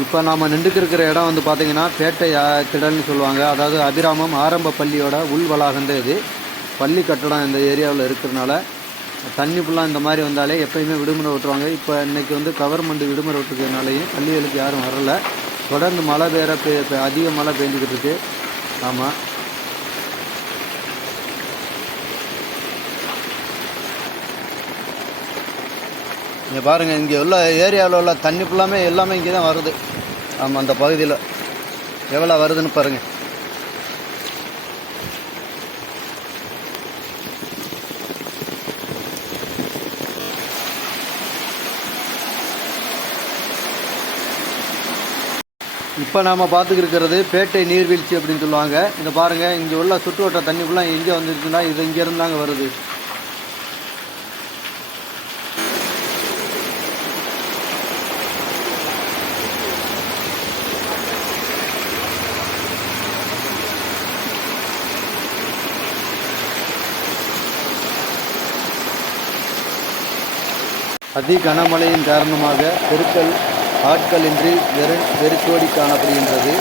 இப்போ நாம் நின்றுக்கிருக்கிற இடம் வந்து பார்த்திங்கன்னா பேட்டை திடல்னு சொல்லுவாங்க. அதாவது அபிராமம் ஆரம்ப பள்ளியோட உள் வளாகந்த இது. பள்ளி கட்டடம் இந்த ஏரியாவில் இருக்கிறனால தண்ணி ஃபுல்லாக இந்த மாதிரி வந்தாலே எப்பயுமே விடுமுறை விட்டுருவாங்க. இப்போ இன்றைக்கி வந்து கவர்மெண்ட் விடுமுறை விட்டுருக்கனாலையும் பள்ளிகளுக்கு யாரும் வரல. தொடர்ந்து மழை பெய்கிற பெ அதிக மழை பெஞ்சிக்கிட்டு இருக்குது ஆமாம் இங்கே பாருங்கள் இங்கே உள்ள ஏரியாவில் உள்ள தண்ணி ஃபுல்லாமே எல்லாமே இங்கே தான் வருது. ஆமாம் அந்த பகுதியில். எவ்வளோ வருதுன்னு பாருங்கள் இப்போ நாம் பார்த்துக்கிருக்கிறது பேட்டை நீர்வீழ்ச்சி அப்படின்னு சொல்லுவாங்க. இந்த பாருங்கள் இங்கே உள்ள சுற்றுவட்ட தண்ணி ஃபுல்லாக எங்கே வந்துருச்சுன்னா இது இங்கேருந்து தாங்க வருது. அதி கனமழையின் காரணமாக தெருக்கள் ஆட்களின்றி வெறு வெறிச்சோடி காணப்படுகின்றது.